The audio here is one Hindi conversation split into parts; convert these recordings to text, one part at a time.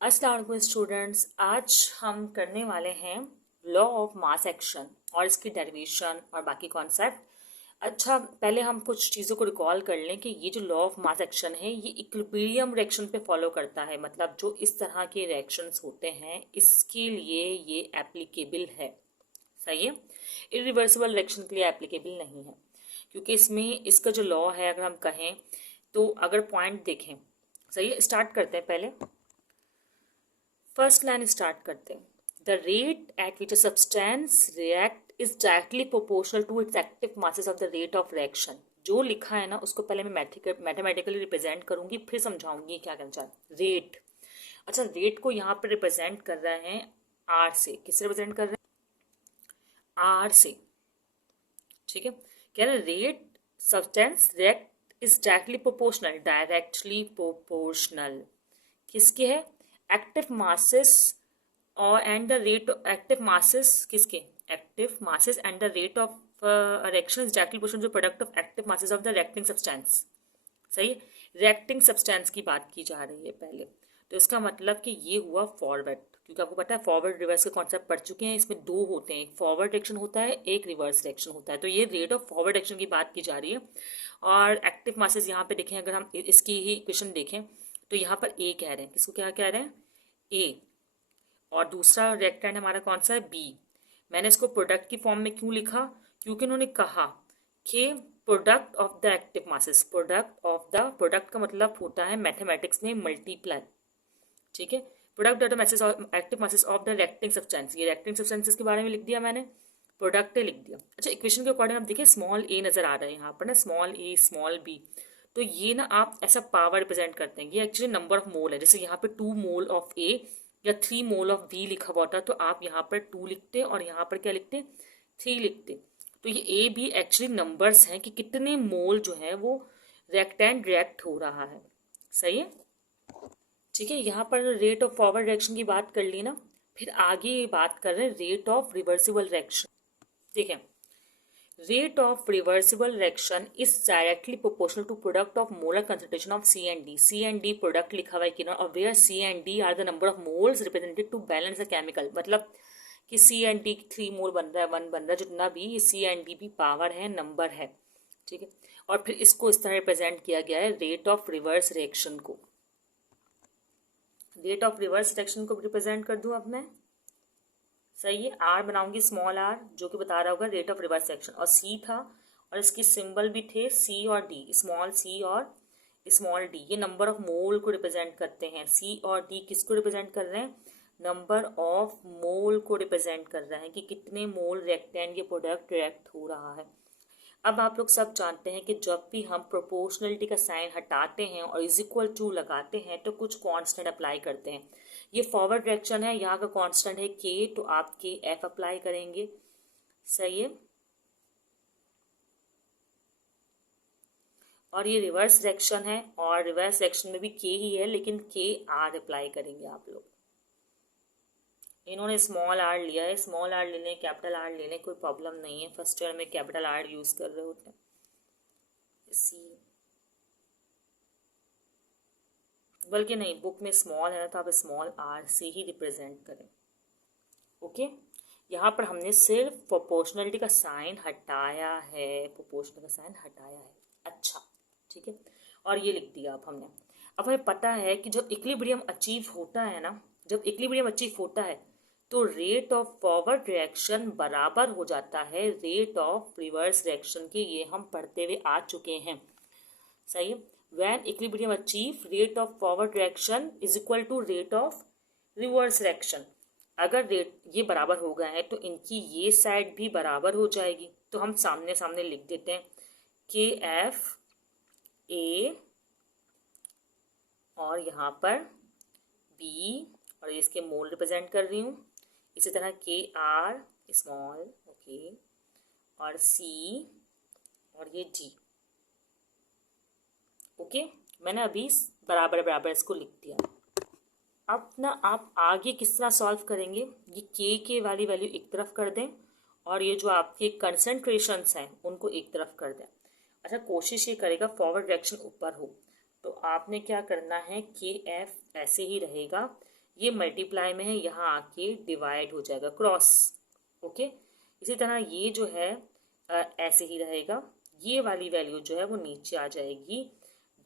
अस्सलाम वालेकुम स्टूडेंट्स, आज हम करने वाले हैं लॉ ऑफ मास एक्शन और इसकी डेरिवेशन और बाकी कॉन्सेप्ट। अच्छा, पहले हम कुछ चीज़ों को रिकॉल कर लें कि ये जो लॉ ऑफ मास एक्शन है ये इक्विलिब्रियम रिएक्शन पे फॉलो करता है। मतलब जो इस तरह के रिएक्शंस होते हैं इसके लिए ये एप्लीकेबल है। सही है। इरिवर्सिबल रिएक्शन के लिए एप्लीकेबल नहीं है, क्योंकि इसमें इसका जो लॉ है अगर हम कहें तो अगर पॉइंट देखें। सही है, स्टार्ट करते हैं। पहले फर्स्ट लाइन स्टार्ट करते हैं। The rate at which a substance react is directly proportional to its active masses of the rate of reaction. जो लिखा है ना उसको पहले मैं मैथमेटिकली रिप्रेजेंट करूंगी, फिर समझाऊंगी क्या कहना चाहते रेट। अच्छा, रेट को यहाँ पर रिप्रेजेंट कर रहे हैं आर से। किससे रिप्रेजेंट कर रहे हैं? आर से। ठीक है, कह रहे rate substance react is directly proportional किसके है? एक्टिव मासेस और and the rate active masses किसके? Active masses and the rate of reaction is directly proportional to product of active masses of the reacting substance. सही है, रिएक्टिंग सब्सटेंस की बात की जा रही है पहले। तो इसका मतलब कि ये हुआ फॉरवर्ड, क्योंकि आपको पता है फॉरवर्ड रिवर्स के कॉन्सेप्ट पढ़ चुके हैं। इसमें दो होते हैं, एक फॉरवर्ड रिएक्शन होता है, एक रिवर्स रिएक्शन होता है। तो ये रेट ऑफ फॉरवर्ड रिएक्शन की बात की जा रही है। और एक्टिव मासेस यहाँ पे देखें, अगर हम इसकी ही इक्वेशन देखें तो यहाँ पर ए कह रहे हैं। किसको क्या कह रहे हैं? ए। और दूसरा रिएक्टेंट हमारा कौन सा है? बी। मैंने इसको प्रोडक्ट की फॉर्म में क्यों लिखा? क्योंकि उन्होंने कहा कि product of the active masses, product का मतलब होता है मैथमेटिक्स में मल्टीप्लाई। ठीक है, product of the masses active masses of the reacting substance. ये रिएक्टिंग सब्सटेंसेस के बारे में लिख दिया मैंने, प्रोडक्ट लिख दिया। अच्छा, इक्वेशन के अकॉर्डिंग आप देखिए स्मॉल ए नजर आ रहा है यहाँ पर ना, स्मॉल ए स्मॉल बी। तो ये ना आप ऐसा पावर रिप्रेजेंट करते हैं, ये एक्चुअली नंबर ऑफ मोल है। जैसे यहाँ पे 2 मोल ऑफ ए या 3 मोल ऑफ बी लिखा हुआ था, तो आप यहाँ पर 2 लिखते और यहाँ पर क्या लिखते? 3 लिखते। तो ये ए बी एक्चुअली नंबर्स हैं कि कितने मोल जो है वो रिएक्टेंट रिएक्ट हो रहा है। सही है, ठीक है। यहाँ पर रेट ऑफ फॉरवर्ड रिएक्शन की बात कर ली ना, फिर आगे बात कर रहे हैं रेट ऑफ रिवर्सिबल रिएक्शन। ठीक है, rate of reversible reaction is directly proportional to product of molar concentration of C and D. C and D product लिखा हुआ है कि ना, और where C and D are the number of moles represented to balance the chemical। मतलब कि C and D 3 मोल बन रहा है, 1 बन रहा है, जितना भी ये C and D भी पावर है, नंबर है। ठीक है, और फिर इसको इस तरह रिप्रेजेंट किया गया है रेट ऑफ रिवर्स रिएक्शन को। रेट ऑफ रिवर्स रिएक्शन को रिप्रेजेंट कर दूं अब मैं। सही है, आर बनाऊंगी स्मॉल आर, जो कि बता रहा होगा रेट ऑफ रिवर्स रिएक्शन। और सी था और इसके सिंबल भी थे सी और डी, स्मॉल सी और स्मॉल डी। ये नंबर ऑफ मोल को रिप्रेजेंट करते हैं। सी और डी किसको रिप्रेजेंट कर रहे हैं? नंबर ऑफ मोल को रिप्रेजेंट कर रहे हैं कि कितने मोल रिएक्टेंट ये प्रोडक्ट रिएक्ट हो रहा है। अब आप लोग सब जानते हैं कि जब भी हम प्रोपोर्शनलिटी का साइन हटाते हैं और इज इक्वल टू लगाते हैं तो कुछ कांस्टेंट अप्लाई करते हैं। ये फॉरवर्ड रिएक्शन है, यहाँ का कांस्टेंट है के, तो आप के एफ अप्लाई करेंगे। सही है, और ये रिवर्स रिएक्शन है और रिवर्स रिएक्शन में भी के ही है, लेकिन के आर अप्लाई करेंगे आप लोग। इन्होंने स्मॉल आर लिया है, स्मॉल आर लेने कैपिटल आर लेने कोई प्रॉब्लम नहीं है। फर्स्ट ईयर में कैपिटल आर यूज कर रहे होते हैं। सी, बल्कि नहीं, बुक में स्मॉल है ना, तो आप स्मॉल आर से ही रिप्रेजेंट करें। ओके, यहाँ पर हमने सिर्फ प्रोपोर्शनलिटी का साइन हटाया है, प्रोपोर्शनल का साइन हटाया है। अच्छा, ठीक है, और ये लिख दिया अब हमने। अब हमें पता है कि जब इक्विलिब्रियम अचीव होता है ना, जब इक्विलिब्रियम अचीव होता है तो रेट ऑफ फॉरवर्ड रिएक्शन बराबर हो जाता है रेट ऑफ रिवर्स रिएक्शन के। ये हम पढ़ते हुए आ चुके हैं। सही है, when equilibrium achieve rate of forward reaction is equal to rate of reverse reaction। अगर रेट ये बराबर हो गए हैं तो इनकी ये साइड भी बराबर हो जाएगी। तो हम सामने सामने लिख देते हैं के एफ ए और यहाँ पर बी, और इसके मोल रिप्रेजेंट कर रही हूँ। इसी तरह के आर स्मॉल, ओके, और सी और ये जी। ओके, मैंने अभी बराबर बराबर इसको लिख दिया। अब ना आप आगे किस तरह सॉल्व करेंगे? ये के वाली वैल्यू एक तरफ कर दें और ये जो आपके कंसंट्रेशंस हैं उनको एक तरफ कर दें। अच्छा, कोशिश ये करेगा फॉरवर्ड रिएक्शन ऊपर हो, तो आपने क्या करना है, के एफ ऐसे ही रहेगा, ये मल्टीप्लाई में है, यहाँ आके डिवाइड हो जाएगा, क्रॉस। ओके, इसी तरह ये जो है ऐसे ही रहेगा, ये वाली वैल्यू जो है वो नीचे आ जाएगी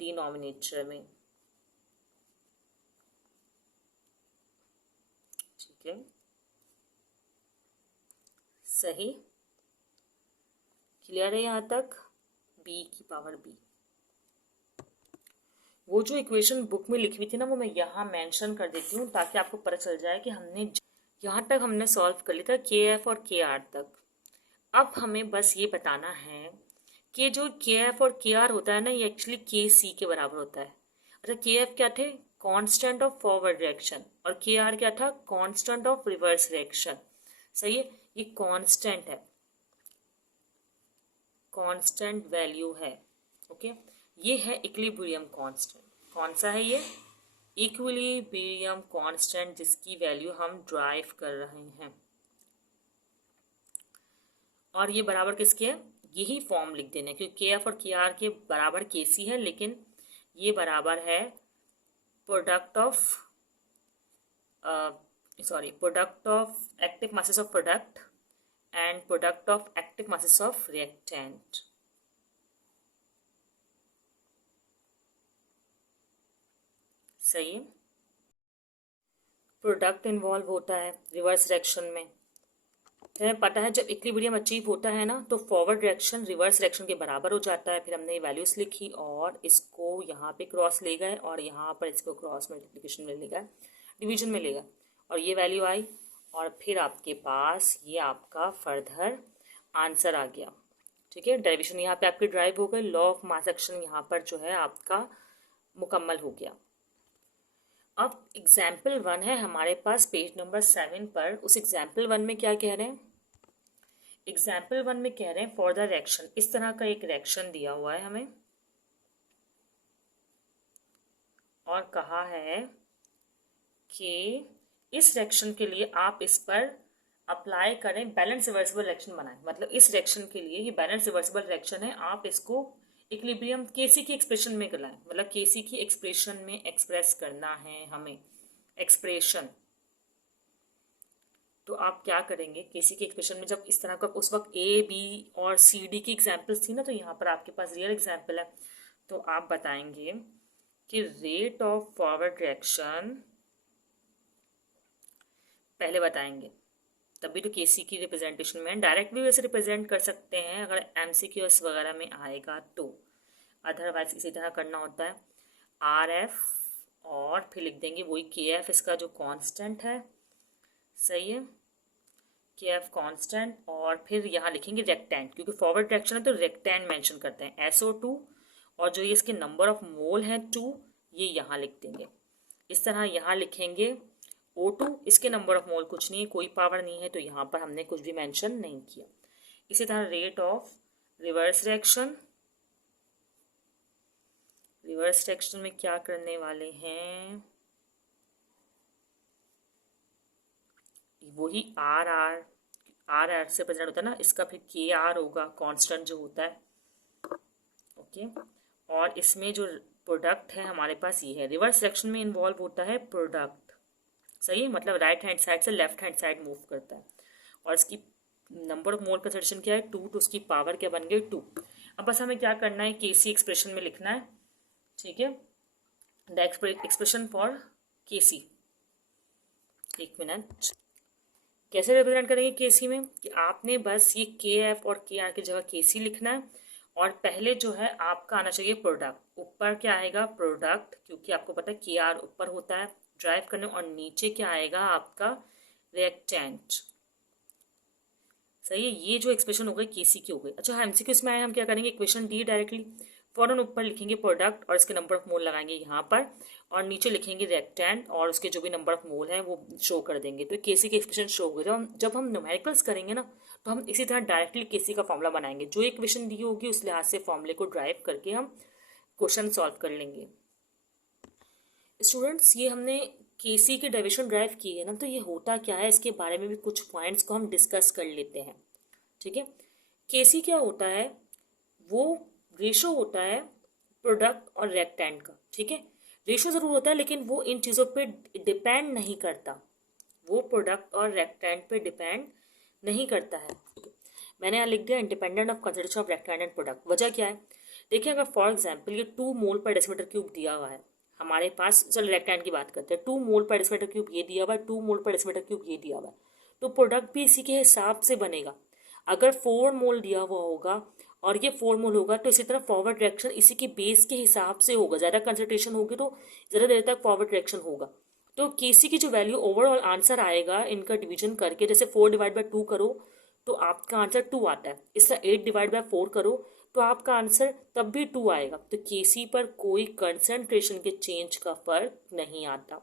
डिनोमिनेटर में। ठीक है, सही, क्लियर है यहाँ तक? b की पावर b। वो जो इक्वेशन बुक में लिखी हुई थी ना, वो मैं यहाँ मेंशन कर देती हूँ ताकि आपको पता चल जाए कि हमने यहाँ तक हमने सॉल्व कर लिया था के एफ और के आर तक। अब हमें बस ये बताना है कि जो के एफ और के आर होता है ना, ये एक्चुअली के सी के बराबर होता है। अच्छा, के एफ क्या थे? कांस्टेंट ऑफ फॉरवर्ड रिएक्शन, और के आर क्या था? Constant of reverse reaction. सही है, ये कांस्टेंट है, कांस्टेंट वैल्यू है। ओके, ये है इक्विलिब्रियम कांस्टेंट। कौन सा है ये? इक्विलिब्रियम कांस्टेंट, जिसकी वैल्यू हम ड्राइव कर रहे हैं। और ये बराबर किसके है? यही फॉर्म लिख देना, क्योंकि के एफ और के आर के बराबर के सी है, लेकिन ये बराबर है product of product of active masses of product and product of active masses of reactant. सही है, प्रोडक्ट इन्वॉल्व होता है रिवर्स रिएक्शन में। हमें पता है जब इक्विलिब्रियम अचीव होता है ना, तो फॉरवर्ड रिएक्शन रिवर्स रिएक्शन के बराबर हो जाता है। फिर हमने ये वैल्यूज लिखी और इसको यहाँ पे क्रॉस ले गए और यहाँ पर इसको क्रॉस मल्टीप्लिकेशन में ले गए, डिवीजन में ले गए, और ये वैल्यू आई, और फिर आपके पास ये आपका फर्दर आंसर आ गया। ठीक है, डेरिवेशन यहाँ पे आपकी ड्राइव हो गई, लॉ ऑफ मास एक्शन यहाँ पर जो है आपका मुकम्मल हो गया। अब एग्जाम्पल 1 है हमारे पास पेज नंबर 7 पर। उस एग्जाम्पल 1 में क्या कह रहे हैं? एग्जाम्पल 1 में कह रहे हैं फॉर द रिएक्शन, इस तरह का एक रिएक्शन दिया हुआ है हमें, और कहा है कि इस रिएक्शन के लिए आप इस पर अप्लाई करें, बैलेंस रिवर्सिबल रिएक्शन बनाएं। मतलब इस रिएक्शन के लिए ये बैलेंस रिवर्सिबल रिएक्शन है, आप इसको इक्विलिब्रियम केसी की एक्सप्रेशन में लाएं। मतलब केसी की एक्सप्रेशन में एक्सप्रेस करना है हमें, एक्सप्रेशन। तो आप क्या करेंगे केसी के एक्सप्रेशन में, जब इस तरह का उस वक्त ए बी और सी डी की एग्जाम्पल्स थी ना, तो यहाँ पर आपके पास रियल एग्जाम्पल है। तो आप बताएंगे कि रेट ऑफ फॉरवर्ड रिएक्शन पहले बताएंगे, तभी तो केसी की रिप्रेजेंटेशन में। डायरेक्ट भी वैसे रिप्रेजेंट कर सकते हैं अगर एमसीक्यूएस वगैरह में आएगा तो, अदरवाइज इसी तरह करना होता है। आर एफ, और फिर लिख देंगे वही के एफ, इसका जो कांस्टेंट है। सही है, के एफ कांस्टेंट, और फिर यहाँ लिखेंगे रेक्टेंट, क्योंकि फॉरवर्ड रिएक्शन है तो रेक्टेंट मेंशन करते हैं, SO2, और जो ये इसके नंबर ऑफ मोल है 2, ये यहाँ लिख देंगे। इस तरह यहाँ लिखेंगे O2, इसके नंबर ऑफ मोल कुछ नहीं है, कोई पावर नहीं है, तो यहाँ पर हमने कुछ भी मेंशन नहीं किया। इसी तरह rate of reverse reaction, reverse reaction में क्या करने वाले हैं? वही आर आर, आर आर से प्रेजेंट होता है ना, इसका फिर के आर होगा, कांस्टेंट जो होता है। ओके, और इसमें जो प्रोडक्ट है हमारे पास ये है, रिवर्स रिएक्शन में इन्वॉल्व होता है प्रोडक्ट। सही है, मतलब राइट हैंड साइड से लेफ्ट हैंड साइड मूव करता है, और इसकी नंबर ऑफ मोल कंसंट्रेशन क्या है 2, तो उसकी पावर क्या बन गई 2। अब बस हमें क्या करना है, केसी एक्सप्रेशन में लिखना है। ठीक है, द एक्सप्रेशन फॉर केसी। एक मिनट, कैसे रिप्रेजेंट करेंगे केसी में, कि आपने बस ये के एफ और के आर की जगह केसी लिखना है, और पहले जो है आपका आना चाहिए प्रोडक्ट। ऊपर क्या आएगा? प्रोडक्ट, क्योंकि आपको पता है के आर ऊपर होता है ड्राइव करने, और नीचे क्या आएगा आपका? रिएक्टेंट। सही है, ये जो एक्सप्रेशन हो गई केसी की हो गई। अच्छा, एमसीक्यूज में आए, हम क्या करेंगे, इक्वेशन डी डायरेक्टली फौरन ऊपर लिखेंगे प्रोडक्ट, और इसके नंबर ऑफ मोल लगाएंगे यहाँ पर, और नीचे लिखेंगे रेक्टेंट, और उसके जो भी नंबर ऑफ मोल है वो शो कर देंगे। तो केसी की एक्सप्रेशन शो हो गई। जब हम न्यूमेरिकल्स करेंगे ना, तो हम इसी तरह डायरेक्टली केसी का फॉर्मूला बनाएंगे, जो इक्वेशन दी होगी उस लिहाज से फॉर्मूले को ड्राइव करके हम क्वेश्चन सॉल्व कर लेंगे। स्टूडेंट्स, ये हमने केसी के डेरिवेशन ड्राइव की है ना, तो ये होता क्या है, इसके बारे में भी कुछ पॉइंट्स को हम डिस्कस कर लेते हैं। ठीक है, केसी क्या होता है? वो रेशो होता है प्रोडक्ट और रेक्टेंट का। ठीक है, रेशियो ज़रूर होता है लेकिन वो इन चीज़ों पे डिपेंड नहीं करता, वो प्रोडक्ट और रेक्टेंट पे डिपेंड नहीं करता है। मैंने यहाँ लिख दिया independent of consideration of reactant and product. वजह क्या है? देखिए अगर फॉर एग्जांपल ये 2 मोल पर डेसीमीटर क्यूब दिया हुआ है हमारे पास, चलो रेक्टेंट की बात करते हैं, 2 मोल पर डेसीमीटर क्यूब ये दिया हुआ है, 2 मोल पर डेसीमीटर क्यूब ये दिया हुआ है, तो प्रोडक्ट भी इसी के हिसाब से बनेगा। अगर 4 मोल दिया हुआ होगा और ये 4 मोल होगा तो इसी तरह फॉरवर्ड रिएक्शन इसी के बेस के हिसाब से होगा। ज़्यादा कंसंट्रेशन होगी तो ज़्यादा देर तक फॉरवर्ड रिएक्शन होगा। तो केसी की जो वैल्यू ओवरऑल आंसर आएगा इनका डिवीजन करके, जैसे 4 डिवाइड बाई 2 करो तो आपका आंसर 2 आता है, इस तरह 8 डिवाइड बाई 4 करो तो आपका आंसर तब भी 2 आएगा। तो केसी पर कोई कंसंट्रेशन के चेंज का फर्क नहीं आता।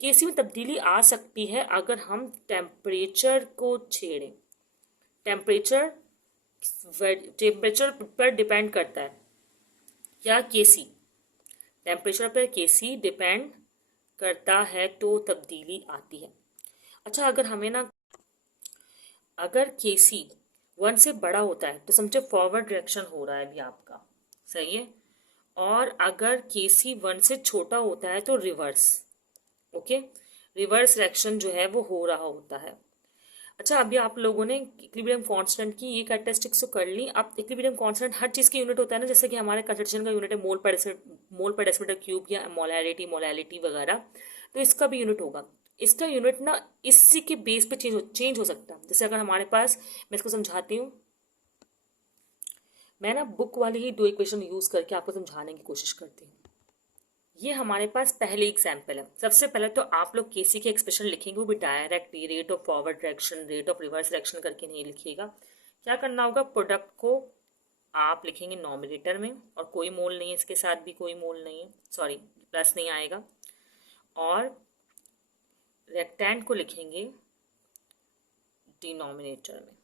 केसी में तब्दीली आ सकती है अगर हम टेम्परेचर को छेड़ें। टेम्परेचर पर डिपेंड करता है क्या केसी, टेम्परेचर पर केसी डिपेंड करता है तो तब्दीली आती है। अच्छा अगर हमें ना, अगर केसी 1 से बड़ा होता है तो समझो फॉरवर्ड रिएक्शन हो रहा है अभी आपका, सही है, और अगर केसी 1 से छोटा होता है तो रिवर्स, ओके, रिवर्स रिएक्शन जो है वो हो रहा होता है। अच्छा अभी आप लोगों ने इक्विलिब्रियम कांस्टेंट की ये कैरेक्टरिस्टिक्स तो कर ली। अब इक्विलिब्रियम कांस्टेंट हर चीज़ की यूनिट होता है ना, जैसे कि हमारे कंसंट्रेशन का यूनिट है मोल पर डेसीमीटर क्यूब या मोलैरिटी वगैरह, तो इसका भी यूनिट होगा। इसका यूनिट ना इसी के बेस पे चेंज हो सकता है। जैसे अगर हमारे पास, मैं इसको समझाती हूँ, मैं ना बुक वाली ही 2 इक्वेशन यूज़ करके आपको समझाने की कोशिश करती हूँ। ये हमारे पास पहले एग्जाम्पल है। सबसे पहले तो आप लोग केसी के एक्सप्रेशन लिखेंगे, वो भी direct rate of forward reaction, rate of reverse reaction करके नहीं लिखिएगा। क्या करना होगा, प्रोडक्ट को आप लिखेंगे नॉमिनेटर में, और कोई मोल नहीं है, इसके साथ भी कोई मोल नहीं है, सॉरी प्लस नहीं आएगा, और रेक्टेंट को लिखेंगे डिनोमिनेटर में।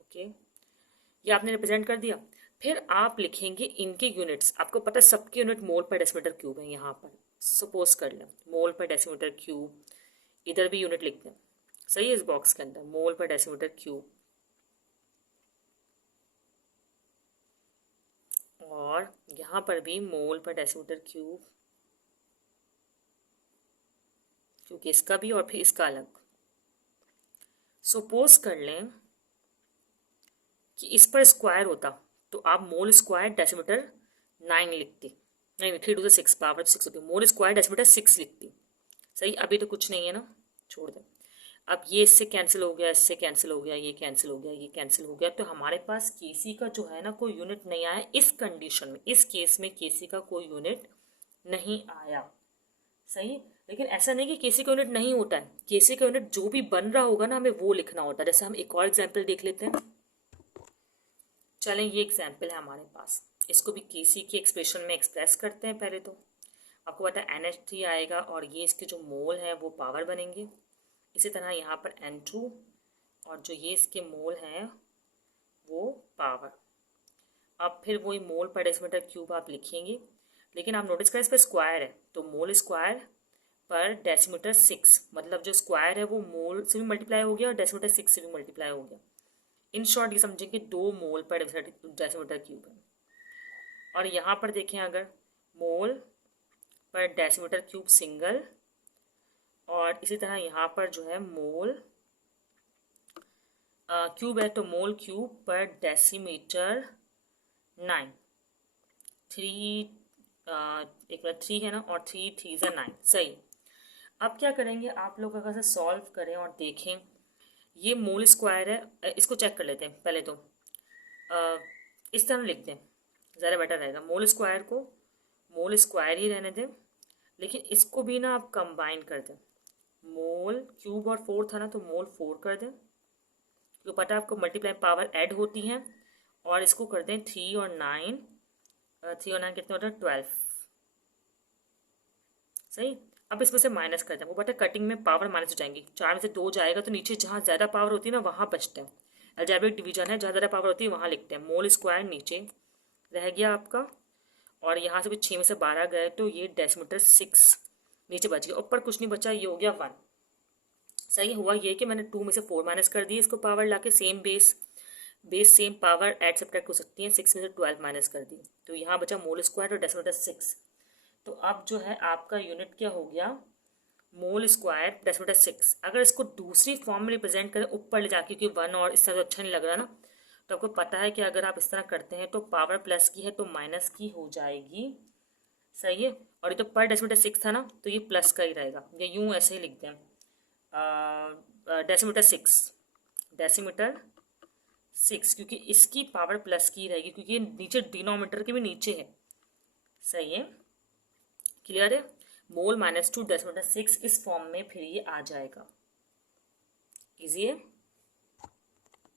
ओके, ये आपने रिप्रेजेंट कर दिया। फिर आप लिखेंगे इनके यूनिट्स, आपको पता है सबके यूनिट मोल पर डेसीमीटर क्यूब है। यहाँ पर सपोज कर लें मोल पर डेसीमीटर क्यूब, इधर भी यूनिट लिखते हैं, सही है, इस बॉक्स के अंदर मोल पर डेसीमीटर क्यूब, और यहाँ पर भी मोल पर डेसीमीटर क्यूब, क्योंकि इसका भी और फिर इसका अलग। सपोज कर लें कि इस पर स्क्वायर होता तो आप मोल स्क्वायर डेसीमीटर 9 लिखती, नहीं 3 to the 6 पावर 6 होती, मोल स्क्वायर डेसीमीटर 6 लिखती, सही। अभी तो कुछ नहीं है ना, छोड़ दें। अब ये इससे कैंसिल हो गया, इससे कैंसिल हो गया, ये कैंसिल हो गया, ये कैंसिल हो गया, तो हमारे पास केसी का जो है ना कोई यूनिट नहीं आया इस कंडीशन में। इस केस में केसी का कोई यूनिट नहीं आया, सही। लेकिन ऐसा नहीं कि केसी का यूनिट नहीं होता है, केसी का यूनिट जो भी बन रहा होगा ना हमें वो लिखना होता है। जैसे हम एक और एग्जाम्पल देख लेते हैं, चलें, ये एग्जाम्पल है हमारे पास, इसको भी केसी की एक्सप्रेशन में एक्सप्रेस करते हैं। पहले तो आपको पता है NH3 आएगा और ये इसके जो मोल हैं वो पावर बनेंगे। इसी तरह यहाँ पर N2 और जो ये इसके मोल हैं वो पावर। अब फिर वही मोल पर डेसीमीटर क्यूब आप लिखेंगे, लेकिन आप नोटिस करें इस पर स्क्वायर है, तो मोल स्क्वायर पर डेसीमीटर 6, मतलब जो स्क्वायर है वो मोल से भी मल्टीप्लाई हो गया और डेसीमीटर 6 से भी मल्टीप्लाई हो गया। इन शॉर्ट ये समझेंगे 2 मोल पर डेसीमीटर क्यूब है। और यहाँ पर देखें अगर मोल पर डेसीमीटर क्यूब सिंगल, और इसी तरह यहाँ पर जो है मोल क्यूब है तो मोल क्यूब पर डेसीमीटर 9, 3 एक बार 3 है ना, और 3 3 ज़ा 9, सही। अब क्या करेंगे, आप लोग अगर से सॉल्व करें और देखें, ये मोल स्क्वायर है, इसको चेक कर लेते हैं पहले तो, इस तरह लिखते हैं, ज़्यादा बेटर रहेगा। मोल स्क्वायर को मोल स्क्वायर ही रहने दें, लेकिन इसको भी ना आप कंबाइन कर दें, मोल क्यूब और 4 था ना तो मोल 4 कर दें, क्योंकि पता है आपको मल्टीप्लाई पावर ऐड होती हैं, और इसको कर दें 3 और 9, 3 और 9 कितने होता है 12, सही। अब इसमें से माइनस कर दें, वो पता है कटिंग में पावर माइनस हो जाएंगी, 4 में से 2 जाएगा तो नीचे जहाँ ज़्यादा पावर होती है ना वहाँ बचते हैं। अलजेब्रिक डिवीजन है, जहाँ ज़्यादा पावर होती है वहाँ लिखते हैं। मोल स्क्वायर नीचे रह गया आपका, और यहाँ से भी 6 में से 12 गए तो ये डेसीमीटर 6 नीचे बच गया, ऊपर कुछ नहीं बचा, ये हो गया 1। सही हुआ ये कि मैंने 2 में से 4 माइनस कर दी, इसको पावर लाके same base same power add subtract हो सकती है, 6 में से 12 माइनस कर दी, तो यहाँ बचा मोल स्क्वायर और डेसीमीटर 6। तो अब जो है आपका यूनिट क्या हो गया, मोल स्क्वायर डेसिमीटर 6। अगर इसको दूसरी फॉर्म में रिप्रेजेंट करें ऊपर ले जाके, क्योंकि 1 और इस तरह तो अच्छा नहीं लग रहा ना, तो आपको पता है कि अगर आप इस तरह करते हैं तो पावर प्लस की है तो माइनस की हो जाएगी, सही है। और ये तो पर डेसिमीटर 6 था ना, तो ये प्लस का ही रहेगा, या यूं ऐसे ही लिख दें, डेसिमीटर 6, डेसिमीटर 6, क्योंकि इसकी पावर प्लस की रहेगी, क्योंकि ये नीचे डिनोमीटर के भी नीचे है, सही है, क्लियर है। मोल -2 डेसिमीटर 6 इस फॉर्म में फिर ये आ जाएगा, इजी है।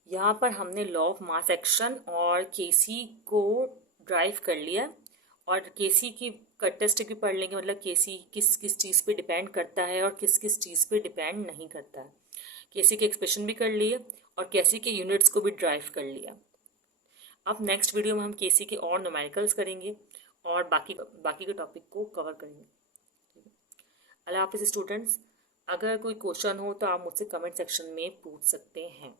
यहाँ पर हमने लॉ ऑफ मास एक्शन और केसी को ड्राइव कर लिया, और केसी की करेक्टरिस्टिक भी पढ़ लेंगे, मतलब केसी किस किस चीज़ पे डिपेंड करता है और किस किस चीज़ पे डिपेंड नहीं करता है। केसी के एक्सप्रेशन भी कर लिए और केसी के यूनिट्स को भी ड्राइव कर लिया। अब नेक्स्ट वीडियो में हम केसी के और न्यूमेरिकल्स करेंगे और बाकी के टॉपिक को कवर करेंगे। अल्लाह हाफिज़ स्टूडेंट्स। अगर कोई क्वेश्चन हो तो आप मुझसे कमेंट सेक्शन में पूछ सकते हैं।